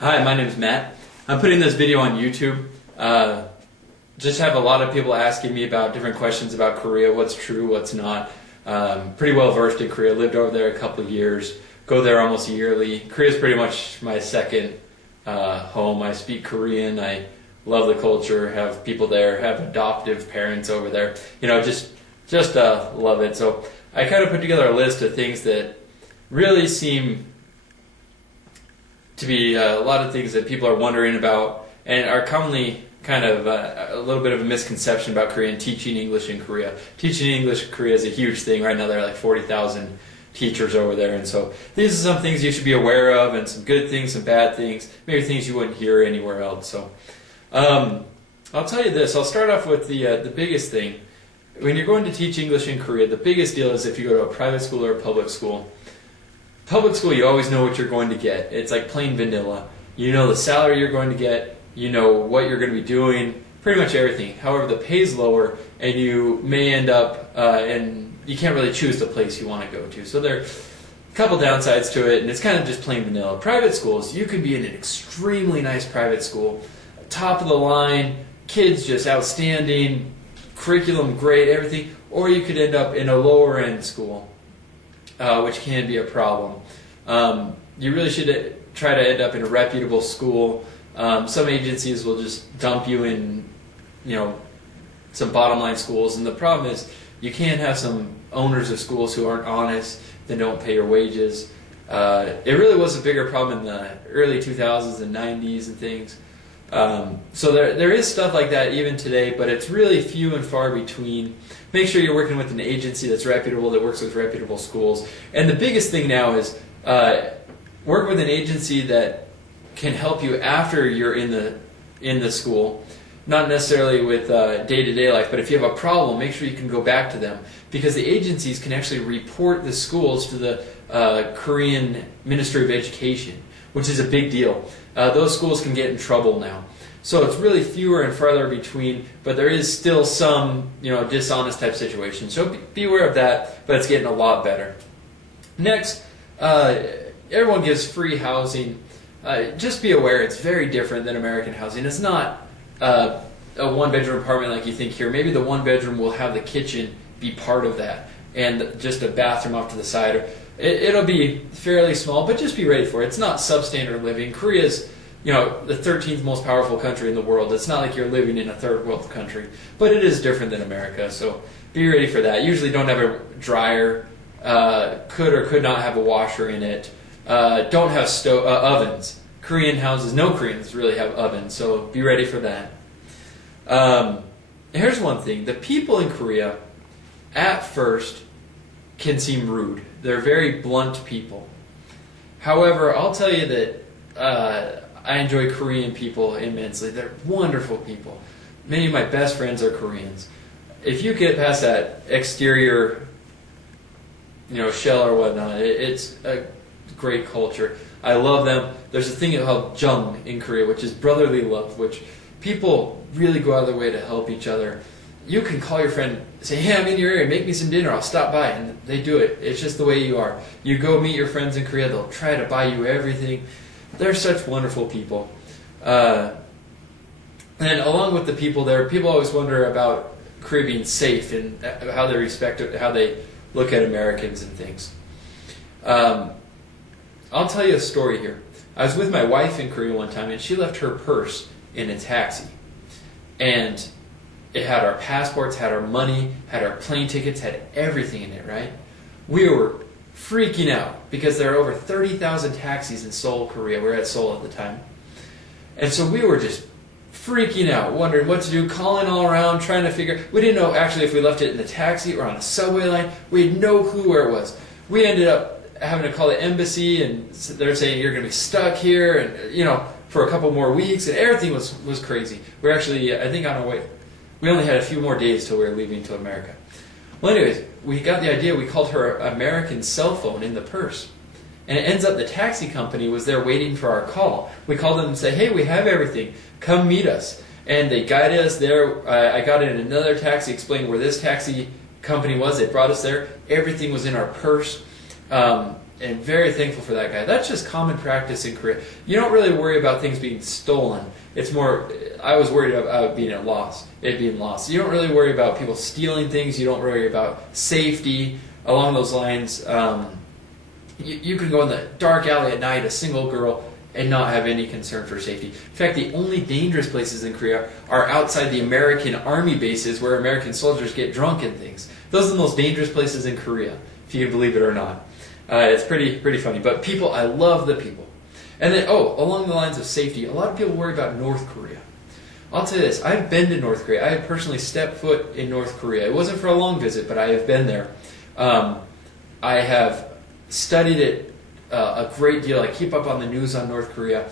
Hi, my name is Matt. I'm putting this video on YouTube. Just have a lot of people asking me about different questions about Korea, what's true, what's not. Pretty well versed in Korea, lived over there a couple of years, go there almost yearly. Korea is pretty much my second home. I speak Korean, I love the culture, have people there, have adoptive parents over there. You know, just love it. So I kind of put together a list of things that really seem to be a lot of things that people are wondering about and are commonly kind of a little bit of a misconception about Korea and teaching English in Korea. Teaching English in Korea is a huge thing. Right now there are like 40,000 teachers over there, and so these are some things you should be aware of, and some good things, some bad things, maybe things you wouldn't hear anywhere else. So I'll tell you this. I'll start off with the biggest thing. When you're going to teach English in Korea, the biggest deal is if you go to a private school or a public school. Public school, you always know what you're going to get. It's like plain vanilla. You know the salary you're going to get, you know what you're going to be doing, pretty much everything. However, the pay is lower, and you may end up, and you can't really choose the place you want to go to. So there are a couple downsides to it, and it's kind of just plain vanilla. Private schools, you can be in an extremely nice private school, top of the line, kids just outstanding, curriculum great, everything, or you could end up in a lower end school. Which can be a problem. You really should try to end up in a reputable school. Some agencies will just dump you in, some bottom line schools, and the problem is you can't have some owners of schools who aren't honest, then don't pay your wages. It really was a bigger problem in the early 2000s and 90s and things. So there is stuff like that even today, but it's really few and far between. Make sure you're working with an agency that's reputable, that works with reputable schools. And the biggest thing now is work with an agency that can help you after you're in the school. Not necessarily with day-to-day life, but if you have a problem, make sure you can go back to them. Because the agencies can actually report the schools to the Korean Ministry of Education, which is a big deal. Those schools can get in trouble now. So it's really fewer and farther between, but there is still some, dishonest type situations. So be aware of that, but it's getting a lot better. Next, everyone gives free housing. Just be aware it's very different than American housing. It's not a one-bedroom apartment like you think here. Maybe the one bedroom will have the kitchen be part of that, and just a bathroom off to the side. It'll be fairly small, but just be ready for it. It's not substandard living. Korea's the 13th most powerful country in the world. It's not like you're living in a third world country, but it is different than America, so be ready for that. Usually don't have a dryer, could or could not have a washer in it, don't have ovens. Korean houses, no Koreans really have ovens, so be ready for that. Here's one thing. The people in Korea, at first, can seem rude. They're very blunt people. However, I'll tell you that I enjoy Korean people immensely. They're wonderful people. Many of my best friends are Koreans. If you get past that exterior, shell or whatnot, it's a great culture. I love them. There's a thing called jung in Korea, which is brotherly love, which people really go out of their way to help each other. You can call your friend, say, hey, I'm in your area, make me some dinner, I'll stop by, and they do it. It's just the way you are. You go meet your friends in Korea, they'll try to buy you everything. They're such wonderful people. And along with the people there, people always wonder about Korea being safe and how they respect it, how they look at Americans and things. I'll tell you a story here. I was with my wife in Korea one time, and she left her purse in a taxi. And it had our passports, had our money, had our plane tickets, had everything in it, right? We were freaking out because there are over 30,000 taxis in Seoul, Korea. We were at Seoul at the time. And so we were just freaking out, wondering what to do, calling all around, trying to figure. We didn't know actually if we left it in the taxi or on a subway line. We had no clue where it was. We ended up having to call the embassy, and they're saying you're going to be stuck here, and for a couple more weeks, and everything was crazy. We're actually, I think, on our way. We only had a few more days till we were leaving to America. Well, anyways, we got the idea. We called her American cell phone in the purse. And it ends up the taxi company was there waiting for our call. We called them and said, hey, we have everything. Come meet us. And they guided us there. I got in another taxi, explained where this taxi company was. They brought us there. Everything was in our purse. and very thankful for that guy. That's just common practice in Korea. You don't really worry about things being stolen. It's more, I was worried about it being lost. You don't really worry about people stealing things. You don't worry about safety along those lines. You can go in the dark alley at night, a single girl, and not have any concern for safety. In fact, the only dangerous places in Korea are outside the American army bases where American soldiers get drunk and things. Those are the most dangerous places in Korea, if you can believe it or not. It's pretty funny. But people, I love the people. And then, along the lines of safety, a lot of people worry about North Korea. I'll tell you this, I've been to North Korea. I have personally stepped foot in North Korea. It wasn't for a long visit, but I have been there. I have studied it a great deal. I keep up on the news on North Korea.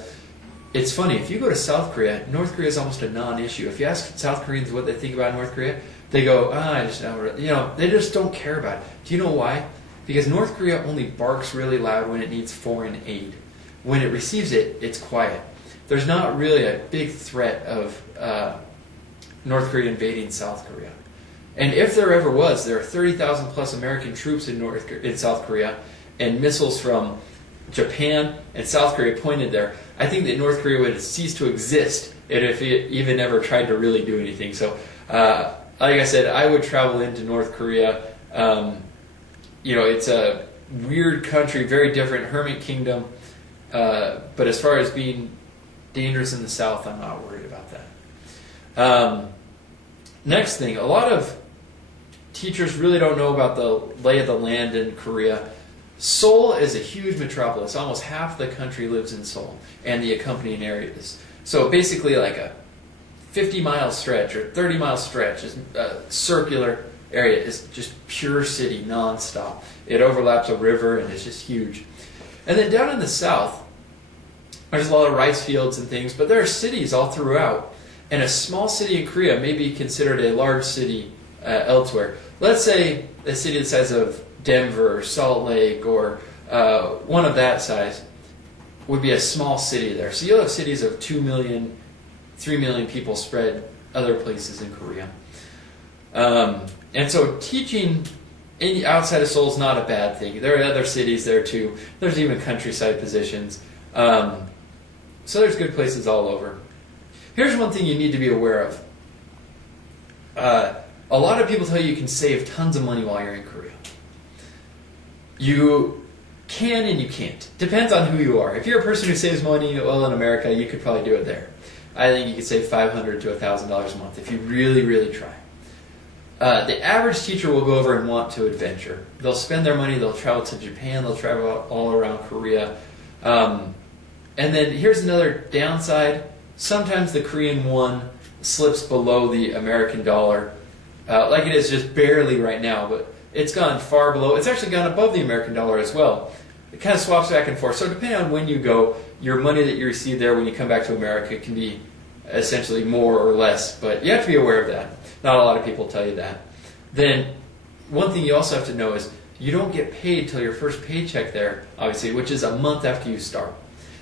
It's funny, if you go to South Korea, North Korea is almost a non-issue. If you ask South Koreans what they think about North Korea, they go, I just don't, they just don't care about it. Do you know why? Because North Korea only barks really loud when it needs foreign aid. When it receives it, it's quiet. There's not really a big threat of North Korea invading South Korea. And if there ever was, there are 30,000 plus American troops in South Korea, and missiles from Japan and South Korea pointed there. I think that North Korea would cease to exist if it even ever tried to really do anything. So, like I said, I would travel into North Korea. It's a weird country, very different, hermit kingdom. But as far as being dangerous in the South, I'm not worried about that. Next thing, a lot of teachers really don't know about the lay of the land in Korea. Seoul is a huge metropolis. Almost half the country lives in Seoul and the accompanying areas. So basically like a 50-mile stretch or 30-mile stretch is a circular area. Is just pure city nonstop. It overlaps a river and it's just huge. And then down in the south, there's a lot of rice fields and things, but there are cities all throughout. And a small city in Korea may be considered a large city elsewhere. Let's say a city the size of Denver or Salt Lake or one of that size would be a small city there. So you'll have cities of 2 million, 3 million people spread other places in Korea. And so teaching outside of Seoul is not a bad thing. There are other cities there too. There's even countryside positions. So there's good places all over. Here's one thing you need to be aware of. A lot of people tell you can save tons of money while you're in Korea. You can and you can't. Depends on who you are. If you're a person who saves money well in America, you could probably do it there. I think you could save $500 to $1,000 a month if you really, really try. The average teacher will go over and want to adventure. They'll spend their money, they'll travel to Japan, they'll travel all around Korea. And then here's another downside. Sometimes the Korean won slips below the American dollar. Like it is just barely right now, but it's gone far below. It's actually gone above the American dollar as well. It kind of swaps back and forth. So depending on when you go, your money that you receive there when you come back to America can be essentially more or less. But you have to be aware of that. Not a lot of people tell you that. Then one thing you also have to know is you don't get paid till your first paycheck there, obviously, which is a month after you start.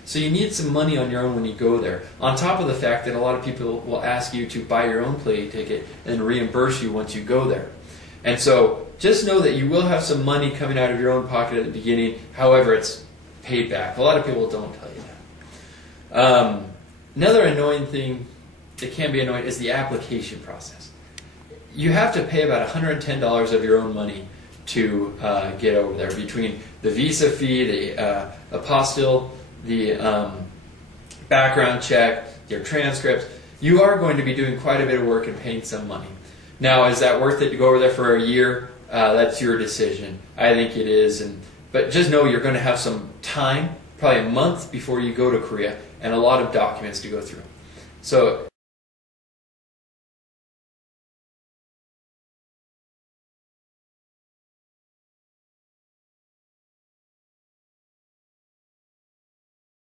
So you need some money on your own when you go there. On top of the fact that a lot of people will ask you to buy your own plane ticket and reimburse you once you go there. And so just know that you will have some money coming out of your own pocket at the beginning. However, it's paid back. A lot of people don't tell you that. Another annoying thing that can be annoying is the application process. You have to pay about $110 of your own money to get over there, between the visa fee, the apostille, the background check, your transcripts. You are going to be doing quite a bit of work and paying some money. Now, is that worth it to go over there for a year? That's your decision. I think it is. But just know you're going to have some time, probably a month before you go to Korea, and a lot of documents to go through. So